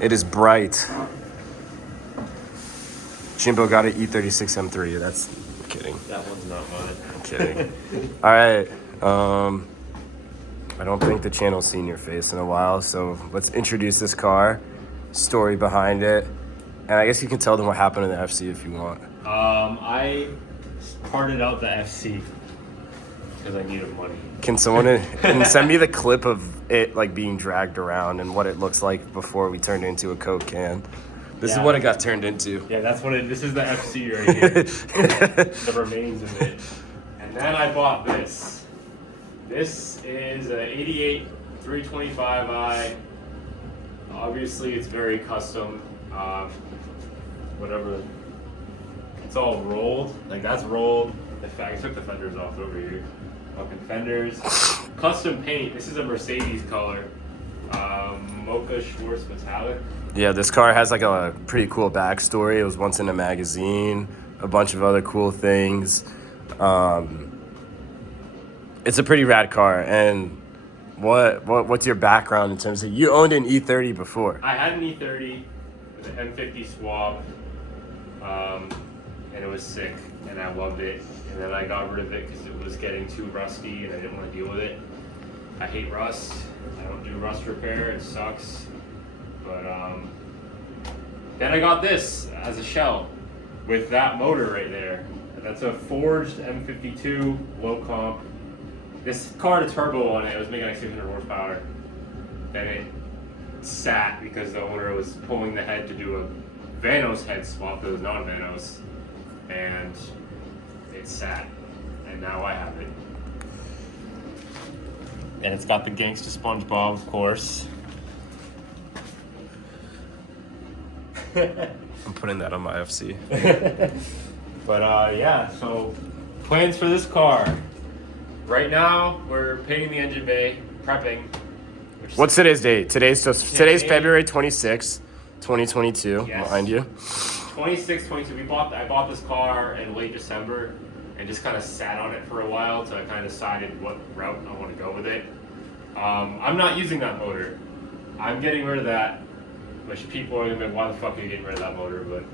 It is bright. Jimbo got an E36 M3. That's I'm kidding. That one's not mine. I'm kidding. All right. I don't think the channel's seen your face in a while, so let's introduce this car, story behind it, and I guess you can tell them what happened in the FC if you want. I parted out the FC because I needed money. Can someone send me the clip of it like being dragged around and what it looks like before we turned it into a Coke can? This is what it got turned into. Yeah, that's what it. This is the FC right here. The remains of it. And then I bought this. This is an 88 325i. Obviously, it's very custom. Whatever. It's all rolled. Like that's rolled. I took the fenders off over here. Fucking fenders. Custom paint. This is a Mercedes color. Mocha Schwartz metallic. Yeah, this car has like a pretty cool backstory. It was once in a magazine, a bunch of other cool things. It's a pretty rad car. And what's your background in terms of you owned an E30 before? I had an E30 with an M50 swap, and it was sick, and I loved it. And then I got rid of it because it was getting too rusty, and I didn't want to deal with it. I hate rust. I don't do rust repair. It sucks. But then I got this as a shell with that motor right there. That's a forged M52 low comp. This car had a turbo on it. It was making like 600 horsepower. Then it sat because the owner was pulling the head to do a Vanos head swap that was non-Vanos. And it sat. And now I have it. And it's got the gangsta SpongeBob, of course. I'm putting that on my FC. But yeah, so plans for this car. Right now, we're painting the engine bay, prepping. What's today's date? Today's February 26th, 2022. Yes. Behind you. 26, 22. I bought this car in late December and just kind of sat on it for a while till I kind of decided what route I want to go with it. I'm not using that motor. I'm getting rid of that. Which people are gonna be like, why the fuck are you getting rid of that motor? But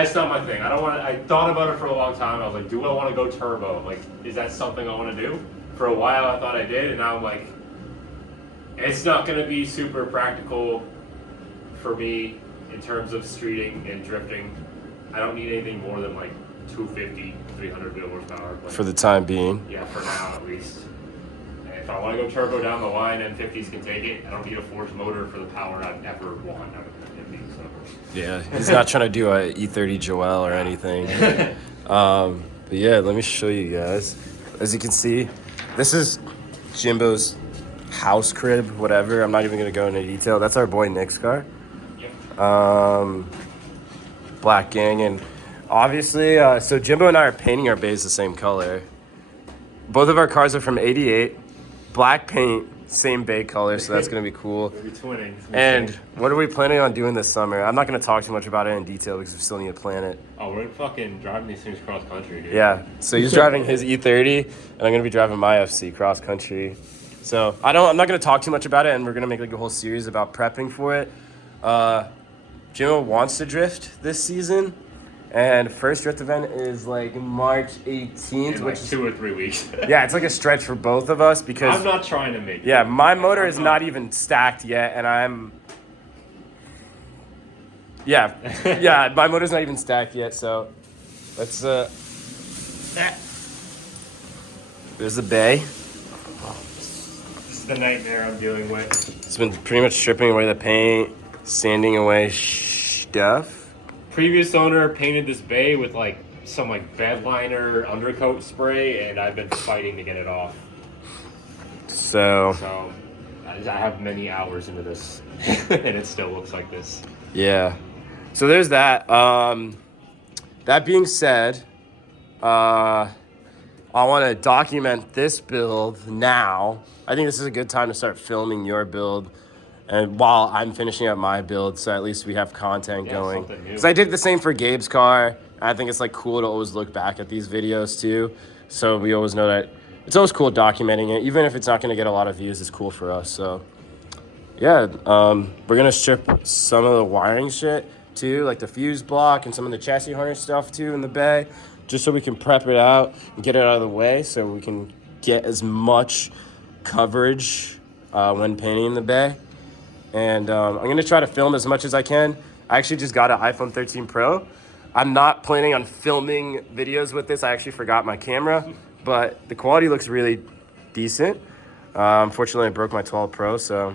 it's not my thing. I thought about it for a long time. I was like, do I want to go turbo? Like, is that something I want to do? For a while I thought I did, and now I'm like, it's not gonna be super practical for me in terms of streeting and drifting. I don't need anything more than like 250, 300 wheel horsepower. Like, For the time being. yeah, for now at least. If I want to go turbo down the line, M50s can take it. I don't need a forged motor for the power I'd ever want out of the M50. So. Yeah, he's not trying to do a E30 Joel or anything. But yeah, let me show you guys. As you can see, this is Jimbo's house crib, whatever. I'm not even going to go into detail. That's our boy Nick's car. Yep. Black Gang. And obviously, so Jimbo and I are painting our bays the same color. Both of our cars are from 88. Black paint, same bay color, so that's going to be cool. We'll be twinning. And what are we planning on doing this summer? I'm not going to talk too much about it in detail because we still need to plan it. Oh, we're fucking driving these things cross country, dude. Yeah, so he's driving his E30, and I'm going to be driving my FC cross country. So I'm not going to talk too much about it, and we're going to make like a whole series about prepping for it. Jimbo wants to drift this season. And first drift event is like March 18th, In which like is 2 or 3 weeks. yeah, it's like a stretch for both of us because I'm not trying to make it. yeah, my motor is not even stacked yet, and my motor's not even stacked yet. So let's there's the bay. This is the nightmare I'm dealing with. It's been pretty much stripping away the paint, sanding away stuff. Previous owner painted this bay with like some like bed liner undercoat spray, and I've been fighting to get it off. So I have many hours into this, and it still looks like this. Yeah. So there's that. That being said, I want to document this build now. I think this is a good time to start filming your build. And while I'm finishing up my build, so at least we have content going. Because I did the same for Gabe's car. I think it's like cool to always look back at these videos too. So we always know that it's always cool documenting it. Even if it's not going to get a lot of views, it's cool for us. So yeah, we're gonna strip some of the wiring shit too, like the fuse block and some of the chassis harness stuff too in the bay, just so we can prep it out and get it out of the way so we can get as much coverage when painting in the bay. And I'm gonna try to film as much as I can. I actually just got an iPhone 13 Pro. I'm not planning on filming videos with this. I actually forgot my camera, but the quality looks really decent. Unfortunately, I broke my 12 Pro, so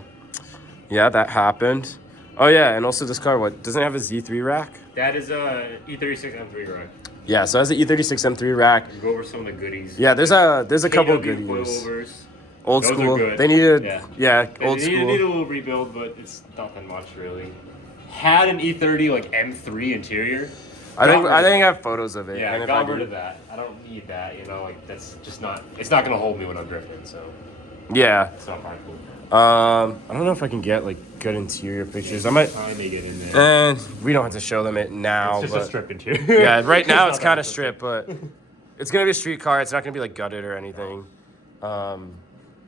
yeah, that happened. Oh yeah, and also this car, what, doesn't it have a Z3 rack? That is a E36 M3 rack. Yeah, so it has an E36 M3 rack. Go over some of the goodies. Yeah, there's a couple KW goodies. coilovers. Old Those school. are good. They needed, Yeah. old They school. need a little rebuild, but it's nothing much really. Had an E30 like M3 interior. I think I have photos of it. Yeah, and I got rid of that. I don't need that. You know, like that's just not. It's not gonna hold me when I'm drifting. So yeah. it's not practical. I don't know if I can get like good interior pictures. I might. I may get in there. And we don't have to show them it now. It's just but a strip interior. yeah, right now it's not kind that of strip, but it's gonna be a street car. It's not gonna be like gutted or anything.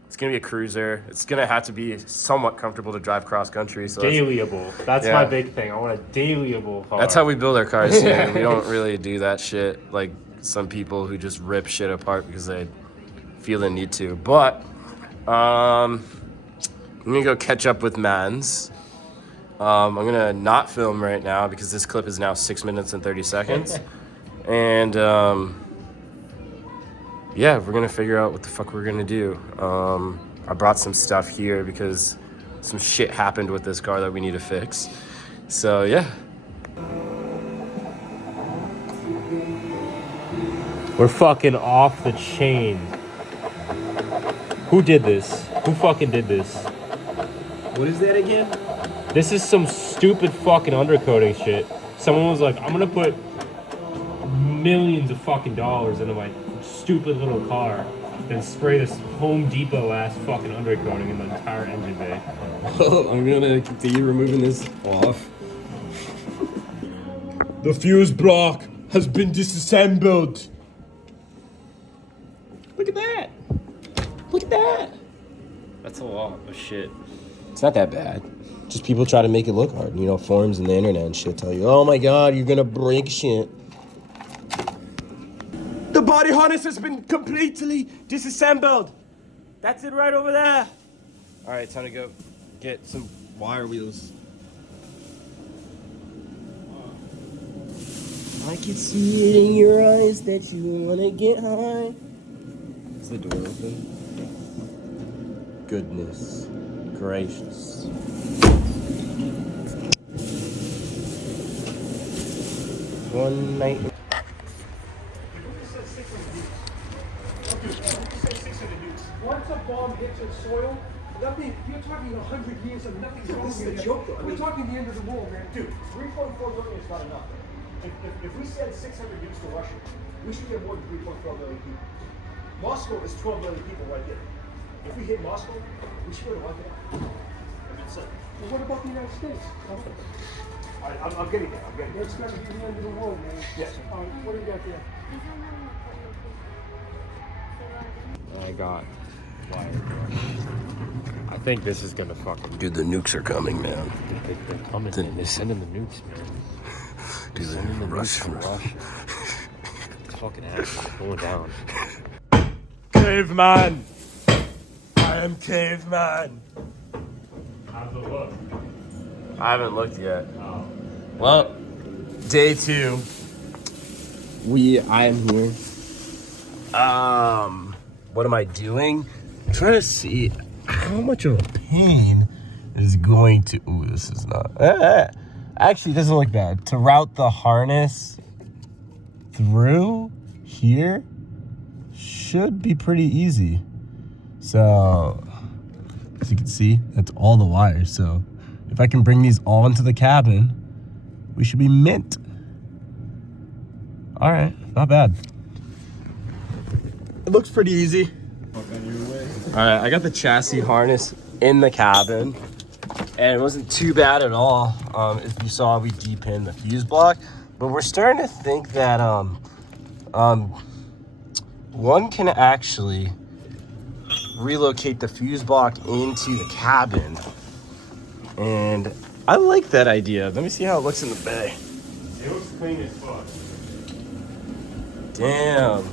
It's gonna be a cruiser. It's gonna have to be somewhat comfortable to drive cross country. So Dailyable. That's Yeah. my big thing. I want a dailyable car. that's how we build our cars here. We don't really do that shit like some people who just rip shit apart because they feel the need to. But I'm gonna go catch up with Mans. I'm gonna not film right now because this clip is now 6 minutes and 30 seconds. And yeah, we're gonna figure out what the fuck we're gonna do. I brought some stuff here because some shit happened with this car that we need to fix. So yeah. We're fucking off the chain. Who did this? Who fucking did this? What is that again? This is some stupid fucking undercoating shit. Someone was like, I'm gonna put millions of fucking dollars into my stupid little car, then spray this Home Depot ass fucking undercoating in the entire engine bay. Oh, I'm gonna continue removing this off. The fuse block has been disassembled. Look at that. Look at that. That's a lot of shit. It's not that bad. Just people try to make it look hard. You know, forums and the internet and shit tell you, oh my god, you're gonna break shit. The body harness has been completely disassembled. That's it right over there. All right, time to go get some wire wheels. I can see it in your eyes that you wanna get high. Is the door open? Goodness gracious. One night. Once a bomb hits the soil, nothing, you're talking 100 years of nothing's wrong This is with a it. joke, though. I We're mean- talking the end of the world, man. Dude, 3.4 million is not enough. If we send 600 nukes to Russia, we should get more than 3.4 million people. Moscow is 12 million people right there. If we hit Moscow, we should be able to wipe it out. I mean, so, But what about the United States? I'm getting there. I'm getting there. It's gotta be the end of the world, man. Yes. What do you got there? I got wire brush. I think this is gonna fucking. Dude, the nukes are coming, man. They're coming. Then- They're sending the nukes, man. Dude, Sending the rush. nukes to Russia. It's fucking happening. Going down. Caveman! I am caveman! How's it look? I haven't looked yet. Oh. Well, day 2. I am here. What am I doing? I'm trying to see how much of a pain is going to. Ooh, this is not. Actually, it doesn't look bad. To route the harness through here should be pretty easy. So, as you can see, that's all the wires. So, if I can bring these all into the cabin, we should be mint. All right, not bad. It looks pretty easy. All right, I got the chassis harness in the cabin, and it wasn't too bad at all. If you saw, we depinned the fuse block, but we're starting to think that one can actually relocate the fuse block into the cabin And I like that idea. Let me see how it looks in the bay. It looks clean as fuck. Damn.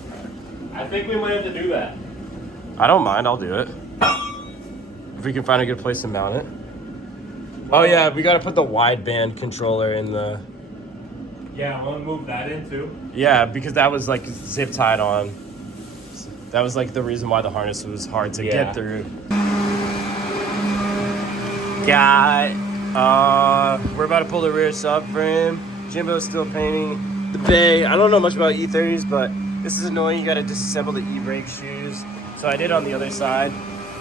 I think we might have to do that. I don't mind. I'll do it. If we can find a good place to mount it. Oh yeah, we gotta put the wideband controller in the... Yeah, I want to move that in too. Yeah, because that was like zip tied on. That was like the reason why the harness was hard to get through. We're about to pull the rear subframe. Jimbo's still painting the bay. I don't know much about E30s, but this is annoying. You gotta disassemble the e-brake shoes. So I did on the other side.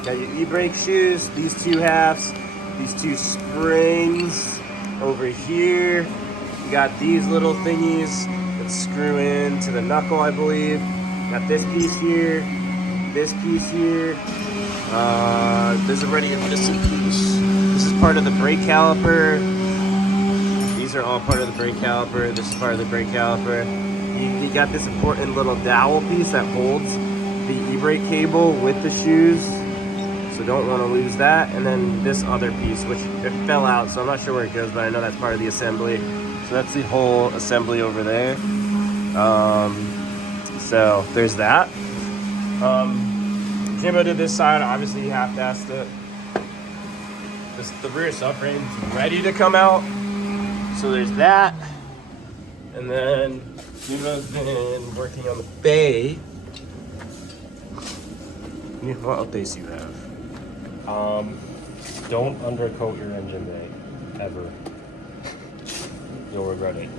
Got your e-brake shoes, these two halves, these two springs over here. You got these little thingies that screw in to the knuckle, I believe. Got this piece here, this piece here. There's already a missing piece. This is part of the brake caliper. These are all part of the brake caliper. This is part of the brake caliper. You got this important little dowel piece that holds the e-brake cable with the shoes. So don't want to lose that. And then this other piece, which it fell out, so I'm not sure where it goes, but I know that's part of the assembly. So that's the whole assembly over there. So there's that. Jimbo did this side. Obviously, you have to ask the rear subframe's ready to come out. So there's that. And then Jimbo's been working on the bay. What updates do you have? Don't undercoat your engine bay, ever. You'll regret it.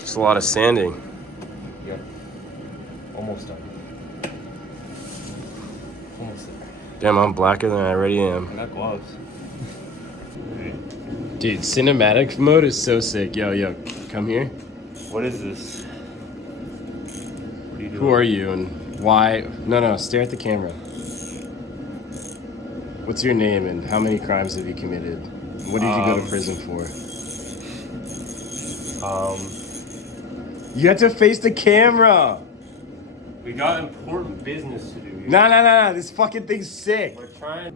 It's a lot of sanding. Yep. Almost done. Almost there. Damn, I'm blacker than I already am. I got gloves. Dude, cinematic mode is so sick. Yo, come here. What is this? What are you doing? Who are you and why? No, stare at the camera. What's your name and how many crimes have you committed? What did you go to prison for? You have to face the camera. We got important business to do. No. This fucking thing's sick. We're trying.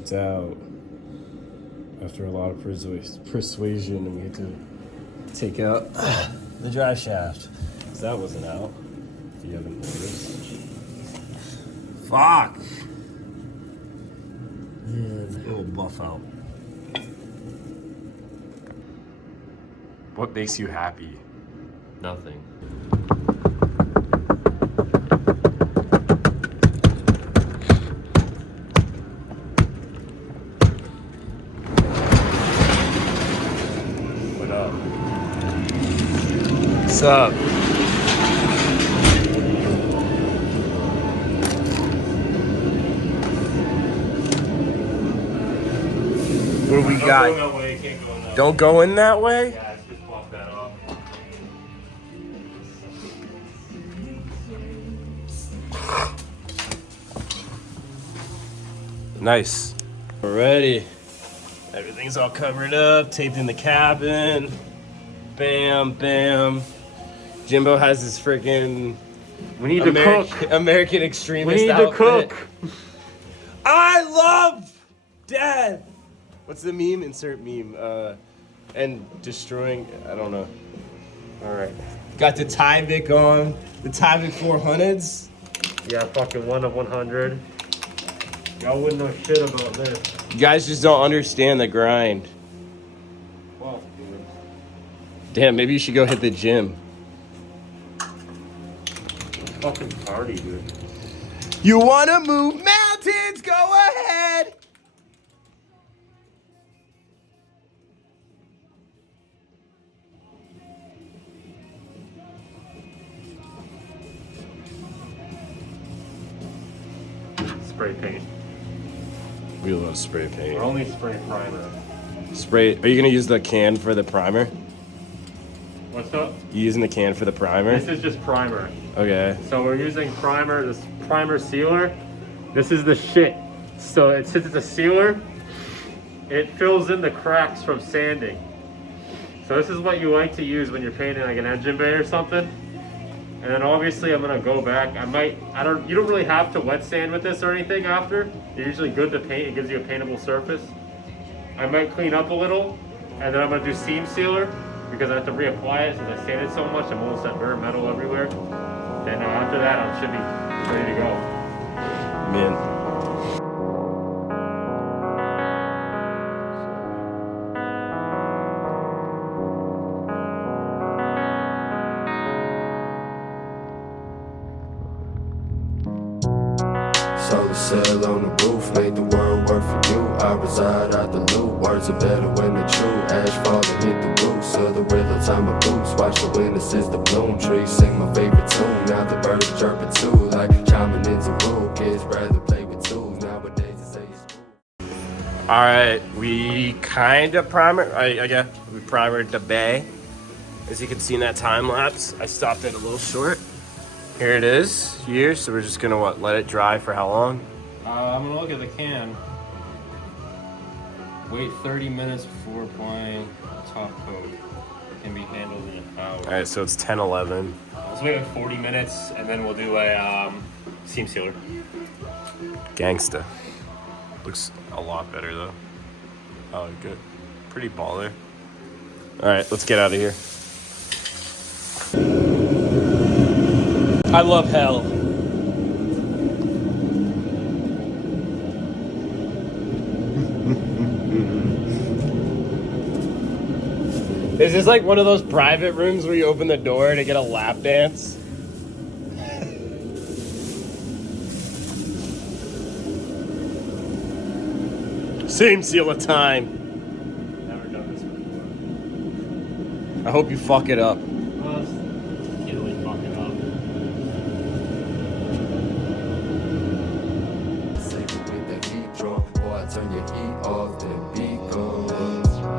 It's out. After a lot of persuasion, and we had to take out the drive shaft. Because that wasn't out. If you haven't noticed. Fuck. Yeah, it will buff out. What makes you happy? Nothing. What up? What's up? What do we got? Don't go that way. Can't go that way. Don't go in that way? Yeah, let's just block that off. Nice. Alrighty. Everything's all covered up, taped in the cabin. Bam, bam. Jimbo has this freaking We need to cook. American extremist We need outfit. to cook. I love death. What's the meme? Insert meme. And destroying. I don't know. All right. Got the Tyvek on. The Tyvek 400s. Yeah, fucking 1 of 100. Y'all wouldn't know shit about this. You guys just don't understand the grind. Well, dude. Damn, maybe you should go hit the gym. Fucking party, dude. You wanna move mountains? Go ahead. Spray paint. We love spray We're paint. only spray primer. Spray. Are you gonna use the can for the primer? What's up? You using the can for the primer? This is just primer. Okay. So we're using primer, this primer sealer. This is the shit. So since it's a sealer, it fills in the cracks from sanding. So this is what you like to use when you're painting like an engine bay or something. And then obviously I'm gonna go back. You don't really have to wet sand with this or anything after. You're usually good to paint, it gives you a paintable surface. I might clean up a little, and then I'm gonna do seam sealer because I have to reapply it since I sanded so much. I'm almost at bare metal everywhere. Then after that, I should be ready to go. Man. Solar cell on the roof, made the world work for you. I reside out the loop, words are better when they're true. Asphalt and hit the roots of the rhythm time of boots. Watch the wind assist the bloom trees, sing my favorite tune. Now the birds are chirping too, like chiming into rule. Kids rather play with tools, nowadays they say it's cool. All right, we kind of I guess we primered the bay. As you can see in that time lapse, I stopped it a little short. Here it is, here. So we're just gonna let it dry for how long? I'm gonna look at the can. Wait 30 minutes before applying top coat. It can be handled in an hour. All right, so it's 10:11. Let's wait like 40 minutes and then we'll do a seam sealer. Gangsta. Looks a lot better though. Oh, good. Pretty baller. All right, let's get out of here. I love hell. Is this like one of those private rooms where you open the door to get a lap dance? Same seal of time. Never done this before. I hope you fuck it up. Well, you can't really fuck it up. Save it with the heat drum, boy, I turn your heat off, then beat goes.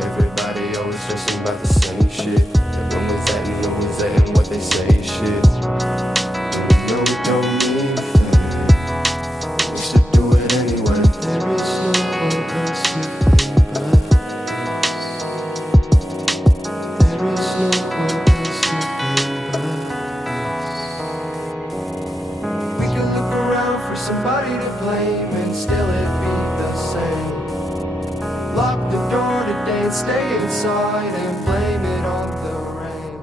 Everybody always stressing about the same shit. And when was that and when was that and what they say shit. And we know it don't mean a thing. We should do it anyway. There is no one else to think but us. There is no one else to think but us. We can look around for somebody to blame and still it be the same. Lock the door today and stay inside and blame it on the rain.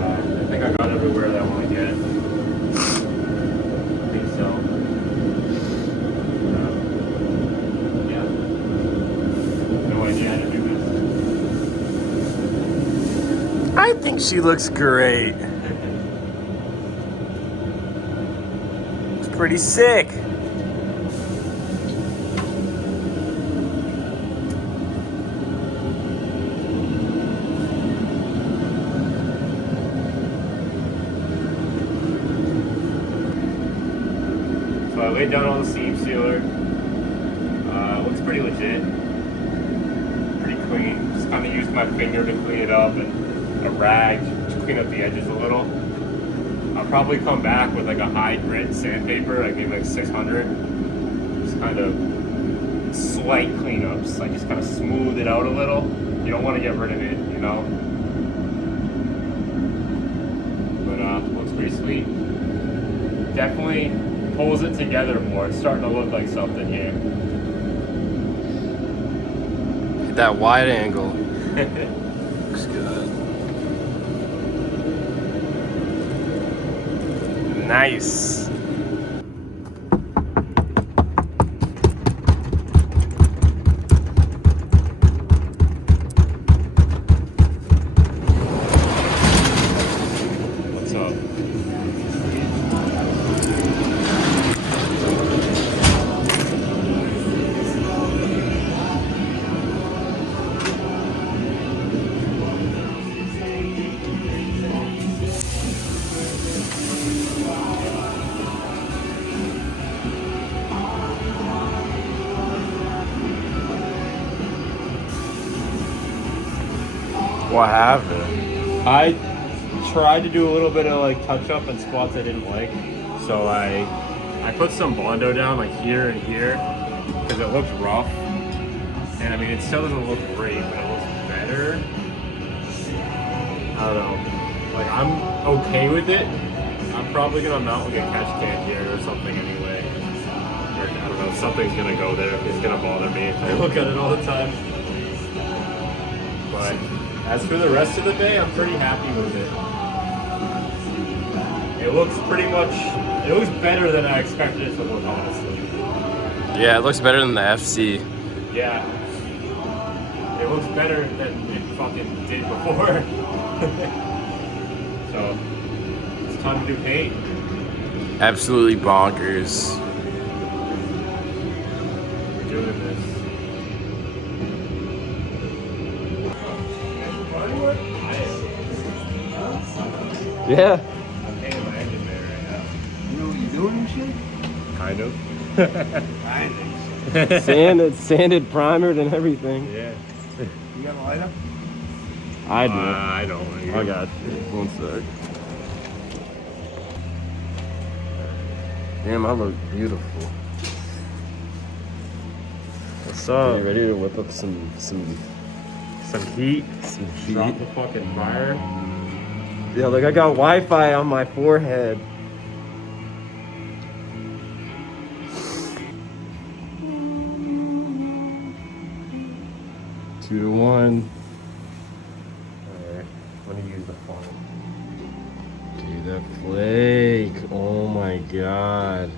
I think I got everywhere that I want to get. I think so. Yeah. No idea how to do this. I think she looks great. It's pretty sick. So I laid down all the seam sealer. Looks pretty legit. Pretty clean. Just kind of used my finger to clean it up and a rag to clean up the edges a little. I'll probably come back with like a high grit sandpaper, like maybe like 600. Just kind of slight cleanups, like just kind of smooth it out a little. You don't want to get rid of it, you know. But looks pretty sweet. Definitely pulls it together more. It's starting to look like something here. Get that wide angle. Looks good. Nice. What's up? What happened? I tried to do a little bit of like touch up in spots I didn't like. So I put some Bondo down like here and here because it looked rough. And I mean, it still doesn't look great, but it looks better. I don't know. Like, I'm okay with it. I'm probably gonna mount like a catch can here or something anyway. Or, I don't know, something's gonna go there. It's gonna bother me if I look at it all the time. But as for the rest of the day, I'm pretty happy with it. It looks it looks better than I expected it to look, honestly. Yeah, it looks better than the FC. Yeah. It looks better than it fucking did before. So, it's time to do paint. Absolutely bonkers. We're doing this. Yeah. I'm painting my engine bay right now. You know what you're doing and shit? Kind of. I think so. Sanded, primered, and everything. Yeah. You got a lighter? I do. I don't. I got you. One sec. Damn, I look beautiful. What's up? You ready to whip up some heat. some heat? Drop the fucking fire. Yeah, look, I got Wi-Fi on my forehead. Two to one. Alright. Let me use the font. Dude, that flake. Oh my god.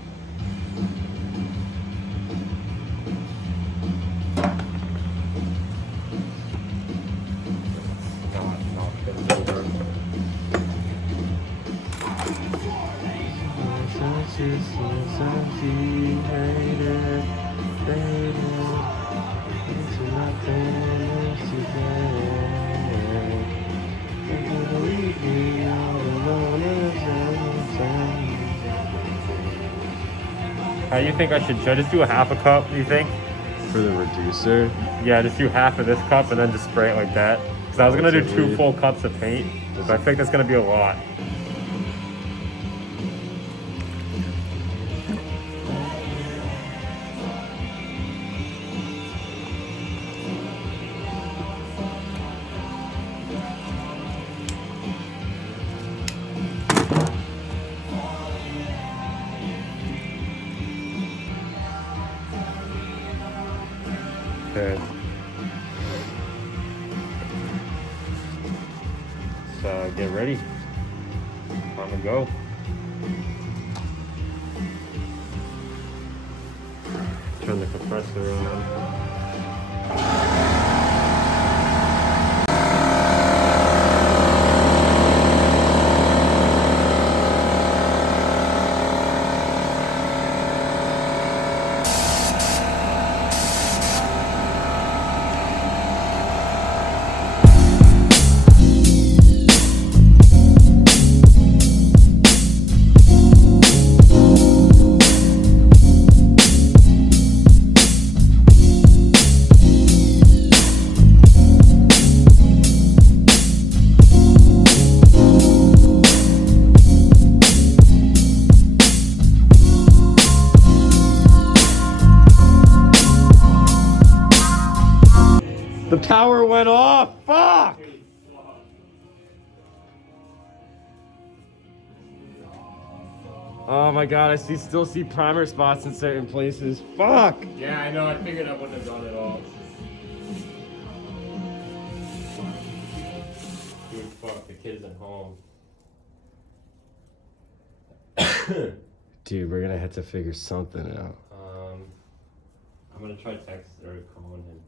How do you think I should I just do a half a cup, do you think? For the reducer. Yeah, just do half of this cup and then just spray it like that. Because I was going to do 2 full cups of paint, but I think that's going to be a lot. Okay. So get ready. Time to go. Turn the compressor on. The power went off. Fuck. Oh my god, still see primer spots in certain places. Fuck. Yeah, I know. I figured I wouldn't have done it all. Dude, fuck. The kid's at home. Dude, we're gonna have to figure something out. I'm gonna try text or calling him.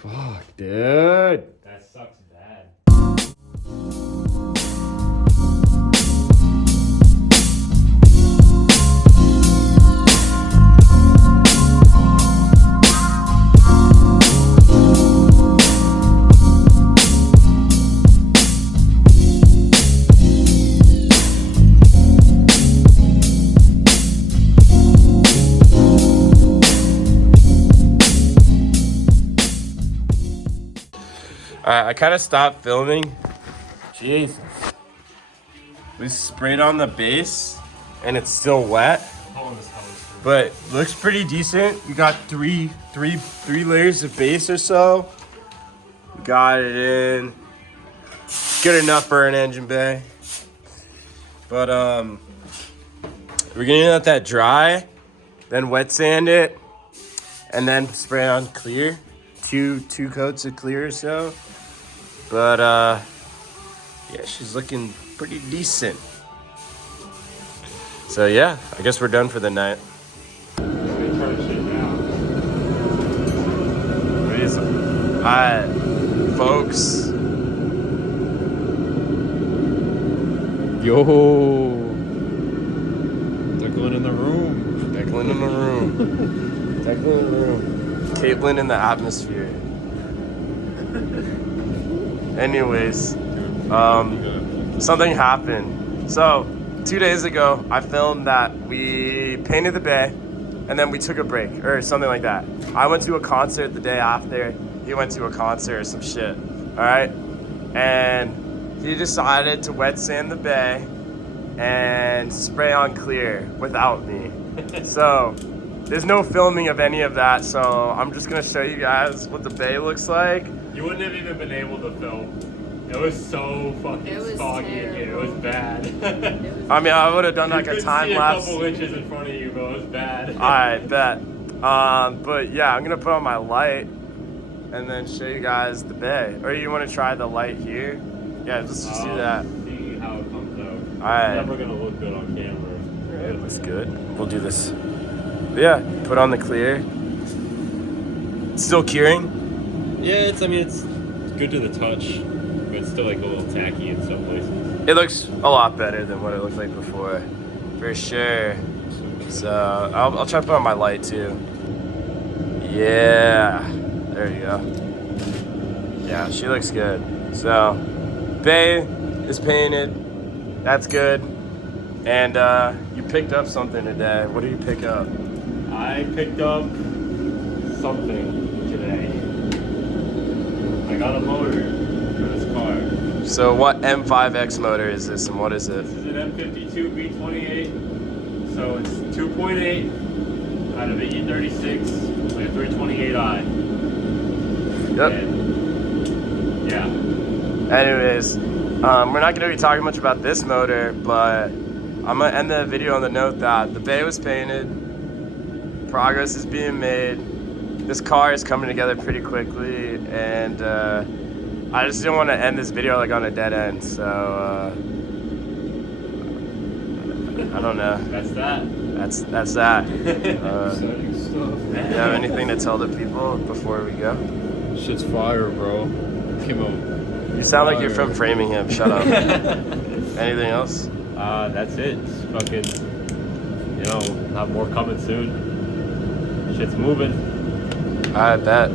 Fuck, dude. That sucks bad. I kind of stopped filming. Jesus. We sprayed on the base and it's still wet, but looks pretty decent. We got three layers of base or so. We got it in. Good enough for an engine bay. But we're gonna let that dry, then wet sand it, and then spray on clear. Two coats of clear or so. But yeah, she's looking pretty decent. So yeah, I guess we're done for the night. Alright, folks. Yo, Declan in the room. Declan in the room. Declan in the room. Caitlin in the atmosphere. Anyways, something happened. So, 2 days ago, I filmed that we painted the bay, and then we took a break, or something like that. I went to a concert the day after. He went to a concert or some shit. Alright? And he decided to wet sand the bay and spray on clear without me. So, there's no filming of any of that, so I'm just gonna show you guys what the bay looks like. You wouldn't have even been able to film. It was so fucking foggy in here. It was bad. I mean, I would have done like You a could time see lapse. a couple inches in front of you, but it was bad. Alright, bet. But yeah, I'm gonna put on my light and then show you guys the bay. Or you wanna try the light here? Yeah, let's just do that. See how it comes out. Alright. It's never gonna look good on camera. It looks good. We'll do this. But yeah, put on the clear. It's still curing. Yeah, it's good to the touch, but it's still like a little tacky in some places. It looks a lot better than what it looked like before, for sure. So I'll try to put on my light too. Yeah, there you go. Yeah, she looks good. So, bay is painted. That's good. And you picked up something today. What did you pick up? I picked up something today. I got a motor for this car. So what M5X motor is this, and what is it? This is an M52 B28. So it's 2.8 out of an E36 with a 328i. Yep. And yeah. Anyways, we're not going to be talking much about this motor, but I'm going to end the video on the note that the bay was painted, progress is being made, this car is coming together pretty quickly, and I just didn't want to end this video like on a dead end, so I don't know. That's that. That's that. Exciting stuff. Do you have anything to tell the people before we go? Shit's fire, bro. Came out. You sound like you're from Framingham. Shut up. Anything else? That's it. It's fucking, have more coming soon. Shit's moving. I bet.